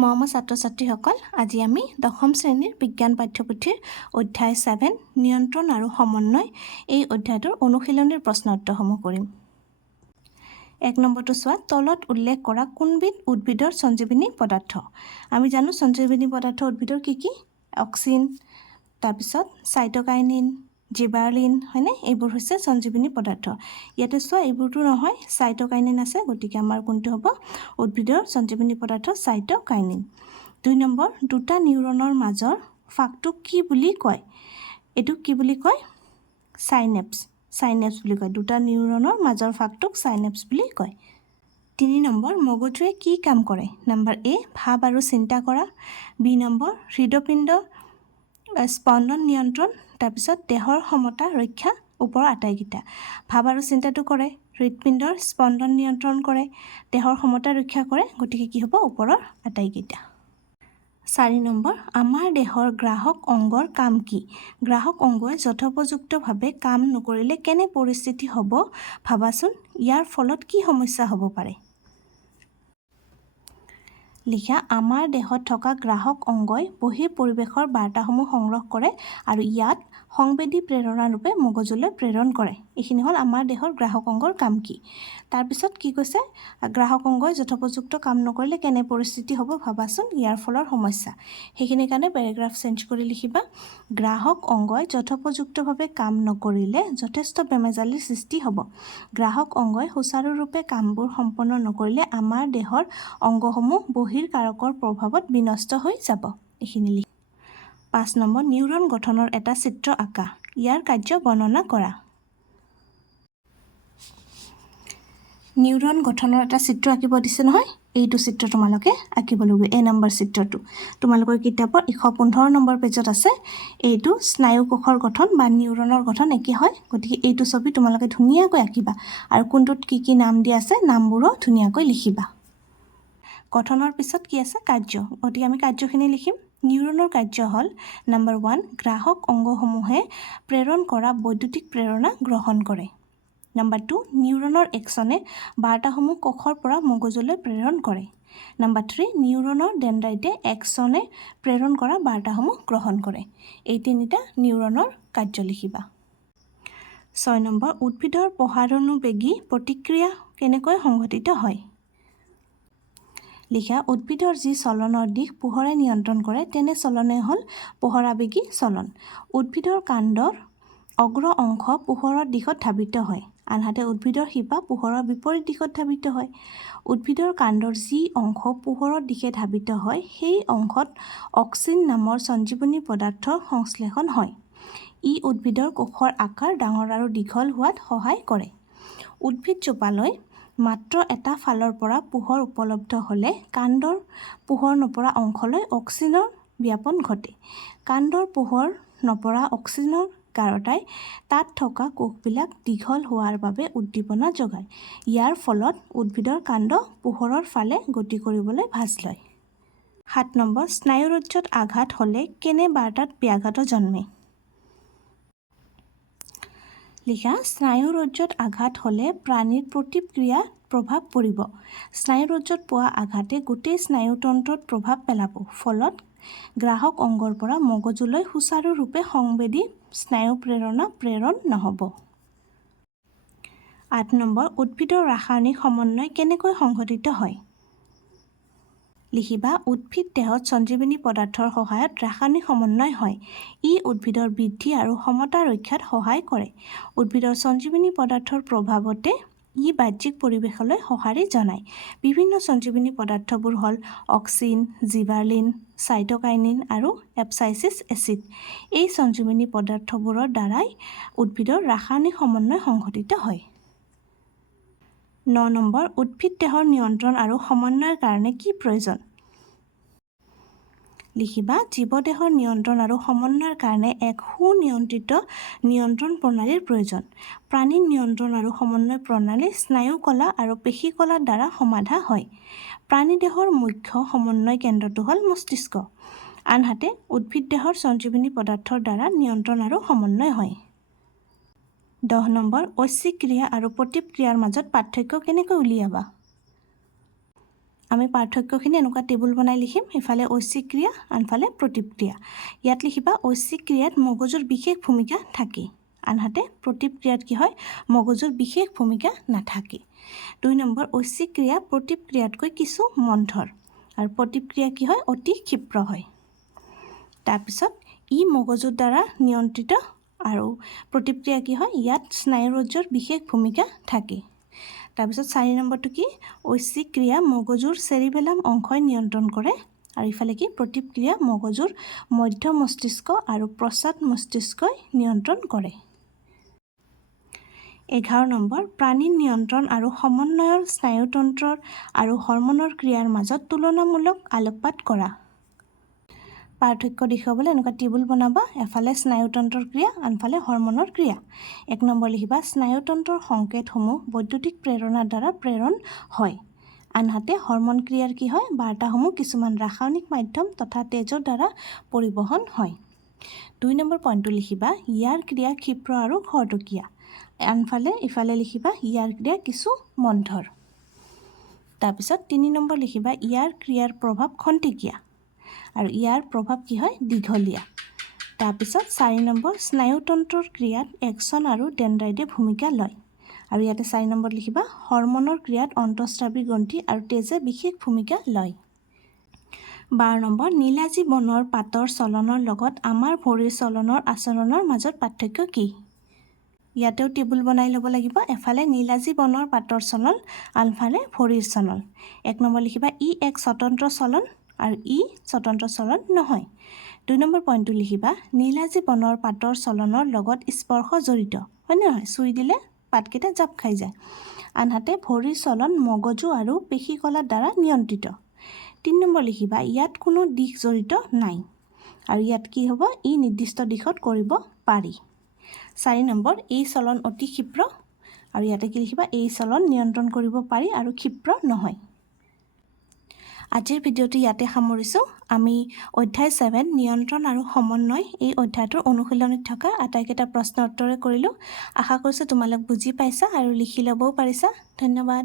মৰমৰ ছাত্ৰ-ছাত্ৰীসকল, আজি আমি দশম শ্ৰেণীৰ বিজ্ঞান পাঠ্যপুথিৰ অধ্যায় 7 নিয়ন্ত্ৰণ আৰু সমন্বয় এই অধ্যায়টোৰ অনুশীলনীৰ প্ৰশ্ন উত্তৰসমূহ কৰিম। 1 নম্বৰটো চোৱা, তলত উল্লেখ কৰা কোনবিধ উদ্ভিদৰ সঞ্জীৱনী পদাৰ্থ? আমি জানো সঞ্জীৱনী পদাৰ্থ উদ্ভিদৰ কি কি? অক্সিন, তাৰপিছত সাইটোকাইনিন, জিবাৰলিন, হয়নে? এইবোৰ হৈছে সঞ্জীৱনী পদাৰ্থ। ইয়াতে চোৱা, এইবোৰটো নহয়, সাইটোকাইনিন আছে, গতিকে আমাৰ কোনটো হ'ব? উদ্ভিদৰ সঞ্জীৱনী পদাৰ্থ সাইটোকাইনিন। 2 নম্বৰ, দুটা নিউৰনৰ মাজৰ ফাকটোক কি বুলি কয়? এইটোক কি বুলি কয়? সাইনেপ্স। সাইনেপ্স বুলি কয়। দুটা নিউৰনৰ মাজৰ ফাকটোক সাইনেপ্স বুলি কয়। 3 নম্বৰ, মগজুৱে কি কাম কৰে? নম্বৰ এ, ভাব আৰু চিন্তা কৰা। বি নম্বৰ, হৃদপিণ্ড স্পন্দন নিয়ন্ত্ৰণ, তাৰপিছত দেহৰ সমতা ৰক্ষা, ওপৰৰ আটাইকেইটা। ভাব আৰু চিন্তাটো কৰে, হৃদপিণ্ডৰ স্পন্দন নিয়ন্ত্ৰণ কৰে, দেহৰ সমতা ৰক্ষা কৰে, গতিকে কি হ'ব? ওপৰৰ আটাইকেইটা। 4 নম্বৰ, আমাৰ দেহৰ গ্ৰাহক অংগৰ কাম কি? গ্ৰাহক অংগই যথোপযুক্তভাৱে কাম নকৰিলে কেনে পৰিস্থিতি হ'ব ভাবাচোন? ইয়াৰ ফলত কি সমস্যা হ'ব পাৰে? লিখা, আমাৰ দেহত থকা গ্ৰাহক অংগই বহিৰ পৰিৱেশৰ বাৰ্তাসমূহ সংগ্ৰহ কৰে আৰু ইয়াত সংবেদী প্ৰেৰণা ৰূপে মগজুলৈ প্ৰেৰণ কৰে। এইখিনি হ'ল আমাৰ দেহৰ গ্ৰাহক অংগৰ কাম কি। তাৰপিছত কি কৈছে? গ্ৰাহক অংগই যথোপযুক্ত কাম নকৰিলে কেনে পৰিস্থিতি হ'ব ভাবাচোন? ইয়াৰ ফলৰ সমস্যা। সেইখিনিৰ কাৰণে পেৰাগ্ৰাফ চেঞ্জ কৰি লিখিবা, গ্ৰাহক অংগই যথোপযুক্তভাৱে কাম নকৰিলে যথেষ্ট বেমেজালিৰ সৃষ্টি হ'ব। গ্ৰাহক অংগই সুচাৰুৰূপে কামবোৰ সম্পন্ন নকৰিলে আমাৰ দেহৰ অংগসমূহ কাৰকৰ প্ৰভাৱত বিনষ্ট হৈ যাব। এইখিনি লিখি 5 নম্বৰ, নিউৰন গঠনৰ এটা চিত্ৰ আঁকা। ইয়াৰ কাৰ্য বৰ্ণনা কৰা। নিউৰন গঠনৰ এটা চিত্ৰ আঁকিব দিছে নহয়, এইটো চিত্ৰ তোমালোকে আঁকিব লাগিব। এই নম্বৰ চিত্ৰটো তোমালোকৰ কিতাপৰ 115 নম্বৰ পেজত আছে। এইটো স্নায়ু কোষৰ গঠন বা নিউৰনৰ গঠন একে হয়, গতিকে এইটো ছবি তোমালোকে ধুনীয়াকৈ আঁকিবা আৰু কোনটোত কি কি নাম দিয়া আছে নামবোৰো ধুনীয়াকৈ লিখিবা। গঠনৰ পিছত কি আছে? কাৰ্য। গতিকে আমি কাৰ্যখিনি লিখিম। নিউৰনৰ কাৰ্য হ'ল নম্বৰ 1, গ্ৰাহক অংগসমূহে প্ৰেৰণ কৰা বৈদ্যুতিক প্ৰেৰণা গ্ৰহণ কৰে। নম্বৰ 2, নিউৰনৰ একচনে বাৰ্তাসমূহ কোষৰ পৰা মগজুলৈ প্ৰেৰণ কৰে। নম্বৰ 3, নিউৰনৰ ডেনড্ৰাইটে একচনে প্ৰেৰণ কৰা বাৰ্তাসমূহ গ্ৰহণ কৰে। এই তিনিটা নিউৰনৰ কাৰ্য লিখিবা। 6 নম্বৰ, উদ্ভিদৰ পোষাণুবেগী প্ৰতিক্ৰিয়া কেনেকৈ সংঘটিত হয়? লিখা, উদ্ভিদৰ যি চলনৰ দিশ পোহৰে নিয়ন্ত্ৰণ কৰে তেনে চলনেই হ'ল পোহৰাবেগী চলন। উদ্ভিদৰ কাণ্ডৰ অগ্ৰ অংশ পোহৰৰ দিশত ধাৱিত হয়, আনহাতে উদ্ভিদৰ শিপা পোহৰৰ বিপৰীত দিশত ধাৱিত হয়। উদ্ভিদৰ কাণ্ডৰ যি অংশ পোহৰৰ দিশে ধাৱিত হয় সেই অংশত অক্সিন নামৰ সঞ্জীৱনী পদাৰ্থৰ সংশ্লেষণ হয়। ই উদ্ভিদৰ কোষৰ আকাৰ ডাঙৰ আৰু দীঘল হোৱাত সহায় কৰে। উদ্ভিদজোপালৈ মাত্ৰ এটা ফালৰ পৰা পোহৰ উপলব্ধ হ'লে কাণ্ডৰ পোহৰ নপৰা অংশলৈ অক্সিনৰ ব্যাপন ঘটে। কাণ্ডৰ পোহৰ নপৰা অক্সিনৰ গাৰতাই তাত থকা কোষবিলাক দীঘল হোৱাৰ বাবে উদ্দীপনা যোগায়। ইয়াৰ ফলত উদ্ভিদৰ কাণ্ড পোহৰৰ ফালে গতি কৰিবলৈ ভাঁজ লয়। 7 নম্বৰ, স্নায়ুৰজ্জত আঘাত হ'লে কেনে বাৰ্তাত ব্যাঘাত জন্মে? লিখা, স্নায়ুৰজ্জত আঘাত হ'লে প্ৰাণীৰ প্ৰতিক্ৰিয়াত প্ৰভাৱ পৰিব। স্নায়ুৰজ্জত পোৱা আঘাতে গোটেই স্নায়ুতন্ত্ৰত প্ৰভাৱ পেলাব, ফলত গ্ৰাহক অংগৰ পৰা মগজুলৈ সুচাৰুৰূপে সংবেদী স্নায়ু প্ৰেৰণা প্ৰেৰণ নহ'ব। 8 নম্বৰ, উদ্ভিদৰ ৰাসায়নিক সমন্বয় কেনেকৈ সংঘটিত হয়? লিখিবা, উদ্ভিদ দেহত সঞ্জীৱনী পদাৰ্থৰ সহায়ত ৰাসায়নিক সমন্বয় হয়। ই উদ্ভিদৰ বৃদ্ধি আৰু সমতা ৰক্ষাত সহায় কৰে। উদ্ভিদৰ সঞ্জীৱনী পদাৰ্থৰ প্ৰভাৱতে ই বাহ্যিক পৰিৱেশলৈ সঁহাৰি জনায়। বিভিন্ন সঞ্জীৱনী পদাৰ্থবোৰ হ'ল অক্সিন, জিবাৰলিন, সাইটোকাইনিন আৰু এপচাইচিক এচিড। এই সঞ্জীৱনী পদাৰ্থবোৰৰ দ্বাৰাই উদ্ভিদৰ ৰাসায়নিক সমন্বয় সংঘটিত হয়। 9 নম্বৰ, উদ্ভিদ দেহৰ নিয়ন্ত্ৰণ আৰু সমন্বয়ৰ কাৰণে কি প্ৰয়োজন? লিখিবা, জীৱদেহৰ নিয়ন্ত্ৰণ আৰু সমন্বয়ৰ কাৰণে এক সুনিয়ন্ত্ৰিত নিয়ন্ত্ৰণ প্ৰণালীৰ প্ৰয়োজন। প্ৰাণীৰ নিয়ন্ত্ৰণ আৰু সমন্বয় প্ৰণালী স্নায়ু কলা আৰু পেশী কলাৰ দ্বাৰা সমাধা হয়। প্ৰাণী দেহৰ মুখ্য সমন্বয় কেন্দ্ৰটো হ'ল মস্তিষ্ক, আনহাতে উদ্ভিদ দেহৰ সঞ্জীৱনী পদাৰ্থৰ দ্বাৰা নিয়ন্ত্ৰণ আৰু সমন্বয় হয়। 10 নম্বৰ, ঐচ্ছিক ক্ৰিয়া আৰু প্ৰতিক্ৰিয়াৰ মাজত পাৰ্থক্য কেনেকৈ উলিয়াবা? আমি পাৰ্থক্যখিনি এনেকুৱা টেবুল বনাই লিখিম। ইফালে ঐচ্ছিক ক্ৰিয়া, আনফালে প্ৰতিক্ৰিয়া। ইয়াত লিখিবা ঐচ্ছিক ক্ৰিয়াত মগজুৰ বিশেষ ভূমিকা থাকে, আনহাতে প্ৰতিক্ৰিয়াত কি হয়, মগজুৰ বিশেষ ভূমিকা নাথাকে। 2 নম্বৰ, ঐচ্ছিক ক্ৰিয়া প্ৰতিক্ৰিয়াতকৈ কিছু মন্থৰ আৰু প্ৰতিক্ৰিয়া কি হয়, অতি ক্ষিপ্ৰ হয়। তাৰপিছত ই মগজুৰ দ্বাৰা নিয়ন্ত্ৰিত আৰু প্ৰতিক্ৰিয়া কি হয়, ইয়াত স্নায়ুৰজ্জৰ বিশেষ ভূমিকা থাকে। তাৰপিছত 4 নম্বৰটো কি, ঐচ্ছিক ক্ৰিয়া মগজুৰ চেৰিবেলাম অংশই নিয়ন্ত্ৰণ কৰে আৰু ইফালে কি, প্ৰতিক্ৰিয়া মগজুৰ মধ্য মস্তিষ্ক আৰু প্ৰস্বাদ মস্তিষ্কই নিয়ন্ত্ৰণ কৰে। 11 নম্বৰ, প্ৰাণীৰ নিয়ন্ত্ৰণ আৰু সমন্বয়ৰ স্নায়ুতন্ত্ৰৰ আৰু হৰমনৰ ক্ৰিয়াৰ মাজত তুলনামূলক আলোকপাত কৰা। পাৰ্থক্য দেখুৱাবলৈ এনেকুৱা টেবুল বনাবা। এফালে স্নায়ুতন্ত্ৰৰ ক্ৰিয়া, আনফালে হৰমনৰ ক্ৰিয়া। 1 নম্বৰ লিখিবা স্নায়ুতন্ত্ৰৰ সংকেতসমূহ বৈদ্যুতিক প্ৰেৰণাৰ দ্বাৰা প্ৰেৰণ হয়, আনহাতে হৰমন ক্ৰিয়াৰ কি হয়, বাৰ্তাসমূহ কিছুমান ৰাসায়নিক মাধ্যম তথা তেজৰ দ্বাৰা পৰিবহণ হয়। 2 নম্বৰ পইণ্টটো লিখিবা ইয়াৰ ক্ৰিয়া ক্ষিপ্ৰ আৰু খৰতকীয়া, আনফালে ইফালে লিখিবা ইয়াৰ ক্ৰিয়া কিছু মন্থৰ। তাৰপিছত 3 নম্বৰ লিখিবা ইয়াৰ ক্ৰিয়াৰ প্ৰভাৱ খন্তেকীয়া আৰু ইয়াৰ প্ৰভাৱ কি হয়, দীঘলীয়া। তাৰপিছত 4 নম্বৰ, স্নায়ুতন্ত্ৰৰ ক্ৰিয়াত একচন আৰু ডেনড্ৰাইটে ভূমিকা লয় আৰু ইয়াতে 4 নম্বৰ লিখিবা হৰমনৰ ক্ৰিয়াত অন্তঃস্ৰাৱী গ্ৰন্থি আৰু তেজে বিশেষ ভূমিকা লয়। 12 নম্বৰ, নীলাজী বনৰ পাতৰ চলনৰ লগত আমাৰ ভৰিৰ চলনৰ আচৰণৰ মাজত পাৰ্থক্য কি? ইয়াতেও টেবুল বনাই ল'ব লাগিব। এফালে নীলাজী বনৰ পাতৰ চলন, আনফালে ভৰিৰ চলন। 1 নম্বৰ লিখিবা ই এক স্বতন্ত্ৰ চলন আৰু ই স্বতন্ত্ৰ চলন নহয়। 2 নম্বৰ পইণ্টটো লিখিবা নীলাজী বনৰ পাতৰ চলনৰ লগত স্পৰ্শ জড়িত, হয় নহয়, চুই দিলে পাতকেইটা জাপ খাই যায়, আনহাতে ভৰিৰ চলন মগজু আৰু পেশীকলাৰ দ্বাৰা নিয়ন্ত্ৰিত। 3 নম্বৰ লিখিবা ইয়াত কোনো দিশ জড়িত নাই আৰু ইয়াত কি হ'ব, ই নিৰ্দিষ্ট দিশত কৰিব পাৰি। 4 নম্বৰ, এই চলন অতি ক্ষিপ্ৰ আৰু ইয়াতে কি লিখিবা এই চলন নিয়ন্ত্ৰণ কৰিব পাৰি আৰু ক্ষিপ্ৰ নহয়। আজিৰ ভিডিঅ'টো ইয়াতে সামৰিছোঁ। আমি অধ্যায় 7 নিয়ন্ত্ৰণ আৰু সমন্বয় এই অধ্যায়টোৰ অনুশীলনীত থকা আটাইকেইটা প্ৰশ্ন উত্তৰে কৰিলোঁ। আশা কৰিছোঁ তোমালোক বুজি পাইছা আৰু লিখি ল'বও পাৰিছা। ধন্যবাদ।